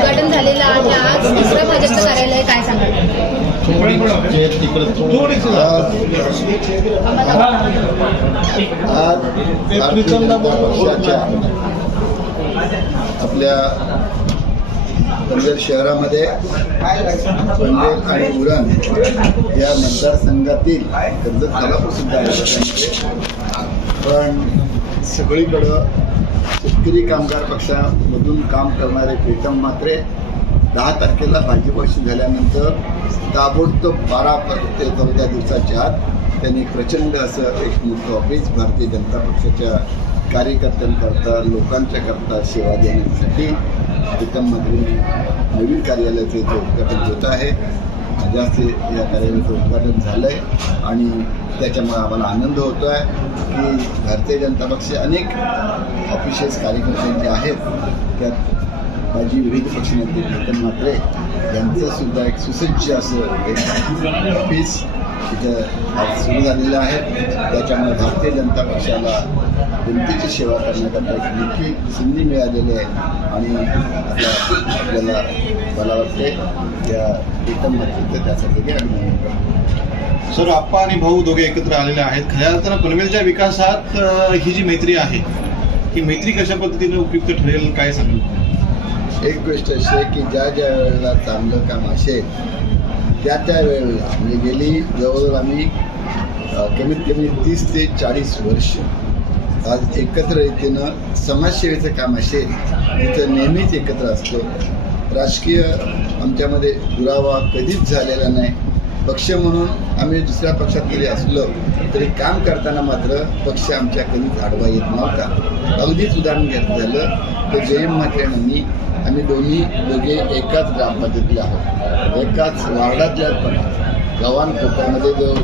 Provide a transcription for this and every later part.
उद्घाटन झालेलं आहे आज. दुसरं भाजपचं कार्यालय काय सांगाल? आपल्या पनवेल शहरामध्ये पनवेल आणि उरण या मतदारसंघातील कर्जत खालापूर सुद्धा आहे पण सगळीकडं शेतकरी कामगार पक्षामधून काम करणारे प्रीतम मात्रे दहा तारखेला भाजपशी झाल्यानंतर ताबडतोब बारा ते चौदा दिवसाच्या आत त्यांनी प्रचंड असं एक मोठं ऑफिस भारतीय जनता पक्षाच्या कार्यकर्त्यांकरता लोकांच्या करता सेवा देण्यासाठी प्रीतम मात्रेंनी नवीन कार्यालयाचं इथे उद्घाटन होत आहे. माझ्या हस्ते या कार्यालयाचं उद्घाटन झालं आहे आणि त्याच्यामुळे आम्हाला आनंद होतो आहे की भारतीय जनता पक्ष अनेक ऑफिशियल्स कार्यकर्ते जे आहेत त्यात माझी विविध पक्षनेते केतन म्हात्रे यांचंसुद्धा एक सुसज्ज असं एक ऑफिस तिथं आज सुरू झालेलं आहे. त्याच्यामुळे भारतीय जनता पक्षाला जनतेची सेवा करण्याकरता एक मोठी संधी मिळालेली आहे. आणि आता आपल्याला मला वाटते त्या केतन म्हात्रेचं त्यासाठी सर आप्पा आणि भाऊ दोघे एकत्र आलेले आहेत. खऱ्या अर्थानं पनवेलच्या विकासात ही जी मैत्री आहे ही मैत्री कशा पद्धतीने उपयुक्त ठरेल काय सांगू? एक गोष्ट अशी आहे की ज्या ज्या वेळेला चांगलं काम असेल त्या त्या वेळेला म्हणजे गेली. जवळजवळ आम्ही कमीत कमी तीस ते चाळीस वर्ष आज एकत्र रीतीनं समाजसेवेचं काम असेल तिथं नेहमीच एकत्र असतो. राजकीय आमच्यामध्ये दुरावा कधीच झालेला नाही. पक्ष म्हणून आम्ही दुसऱ्या पक्षात जरी असलो तरी काम करताना मात्र पक्ष आमच्या कधीच आडवा येत नव्हता. अगदीच उदाहरण घ्यायचं झालं तर जयम म्हात्रे यांनी आम्ही दोन्ही दोघे एकाच ग्रामपंचायतीला आहोत. एकाच वार्डातल्या पण. आहोत. गव्हाण कोपरमध्ये जो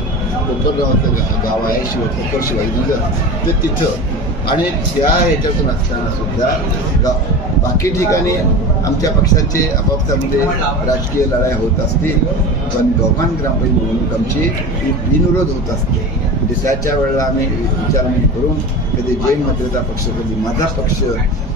कोपर नावाचं गाव आहे शिव कोपर शिवाजीनगर ते तिथं. आणि त्या ह्याच्यातून असताना सुद्धा गाव बाकी ठिकाणी आमच्या पक्षाचे आपापसामध्ये राजकीय लढाई होत असतील पण गव्हाण ग्रामपंचायत निवडणूक आमची ही बिनविरोध होत असते. म्हणजे त्याच्या वेळेला आम्ही विचारणी करून कधी जैन मात्रेचा पक्ष कधी माझा पक्ष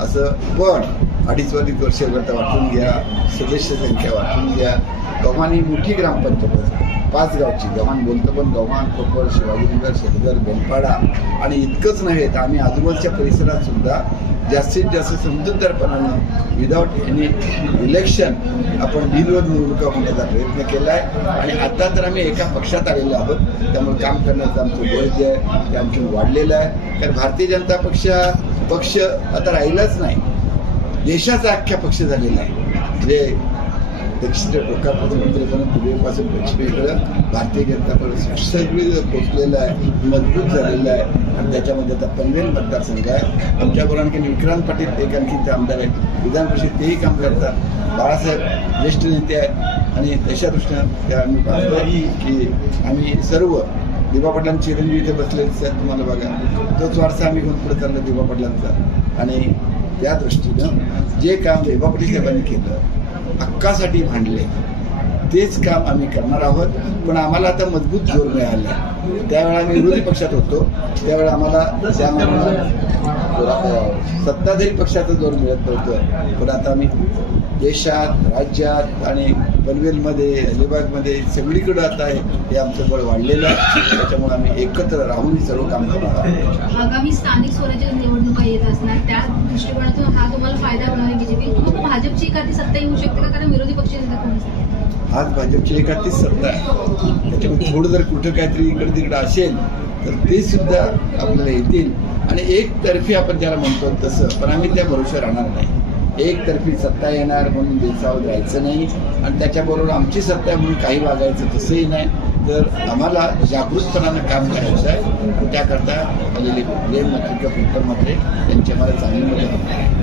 असं पण अडीच अडीच वर्षाकरता वाटून घ्या सदस्य संख्या वाटून घ्या. गव्हाण ही मोठी ग्रामपंचायत पाच गावची गव्हाण बोलतो पण गव्हाण कोपर शिवाजीनगर शेतगर गोंपाडा आणि इतकंच नव्हे तर आम्ही आजूबाजूच्या परिसरात सुद्धा जास्तीत जास्त समजूतदारपणानं विदाऊट एनी इलेक्शन आपण बिनविरोध निवडणुका होण्याचा प्रयत्न केला आहे आणि आता तर आम्ही एका पक्षात आलेलो आहोत. त्यामुळे काम करण्याचं आमचं बळ जे आहे. ते आणखी वाढलेलं आहे. कारण भारतीय जनता पक्ष पक्ष आता राहिलाच नाही. देशाचा अख्ख्या पक्ष झालेला आहे. म्हणजे दक्षिण टोकापासून उत्तरेकडून पूर्वेपासून पश्चिमेकडं भारतीय जनता पक्ष सगळी पोचलेलं आहे मजबूत झालेलं आहे आणि त्याच्यामध्ये आता पनवेल मतदारसंघ आहे. आमच्याबरोबर आणखी विक्रांत पाटील एक आणखी ते आमदार आहेत. विधान परिषद तेही काम करतात. बाळासाहेब ज्येष्ठ नेते आहेत. आणि तशा दृष्टीनं त्या आम्ही पाहतो की आम्ही सर्व दिवा पाटलांची चिरंजीव इथे बसलेले आहेत तुम्हाला बघा तोच वारसा आम्ही घेऊन पुढे चाललो दिवा पाटलांचा. आणि त्या दृष्टीनं जे काम दिवा पाटील साहेबांनी केलं हक्कासाठी भांडले. तेच काम आम्ही करणार आहोत. पण आम्हाला आता मजबूत जोर मिळाला. त्यावेळा त्यावेळेला आम्ही विरोधी पक्षात होतो. त्यावेळेला आम्हाला त्या सत्ताधारी पक्षाचा जोर मिळत नव्हतं. पण आता आम्ही देशात राज्यात आणि पनवेलमध्ये अलिबागमध्ये सगळीकडं आता हे हे आमचं बळ वाढलेलं आहे. त्याच्यामुळे आम्ही एकत्र राहून सर्व काम करणार आहोत. आगामी स्थानिक स्वराज्य निवडणुका येत असणार त्या दृष्टिकोनातून हा तुम्हाला फायदा होणार आहे बीजेपी मग भाजपची एखादी सत्ता येऊ शकते का? कारण विरोधी पक्ष नेता आज भाजपची एकातीच सत्ता आहे. त्याच्यामुळे थोडं जर कुठं काहीतरी इकडे तिकडे असेल तर ते सुद्धा आपल्याला येतील. आणि एकतर्फी आपण ज्याला म्हणतो तसं पण आम्ही त्या भरोशा राहणार नाही. एकतर्फी सत्ता येणार म्हणून बेसावत राहायचं नाही. आणि त्याच्याबरोबर आमची सत्ता आहे म्हणून काही वागायचं तसंही नाही. तर आम्हाला जागृतपणानं काम करायचं आहे. त्याकरता आलेले प्रेम मात्रिका प्रीतम मात्रे यांची आम्हाला चांगली मदत होती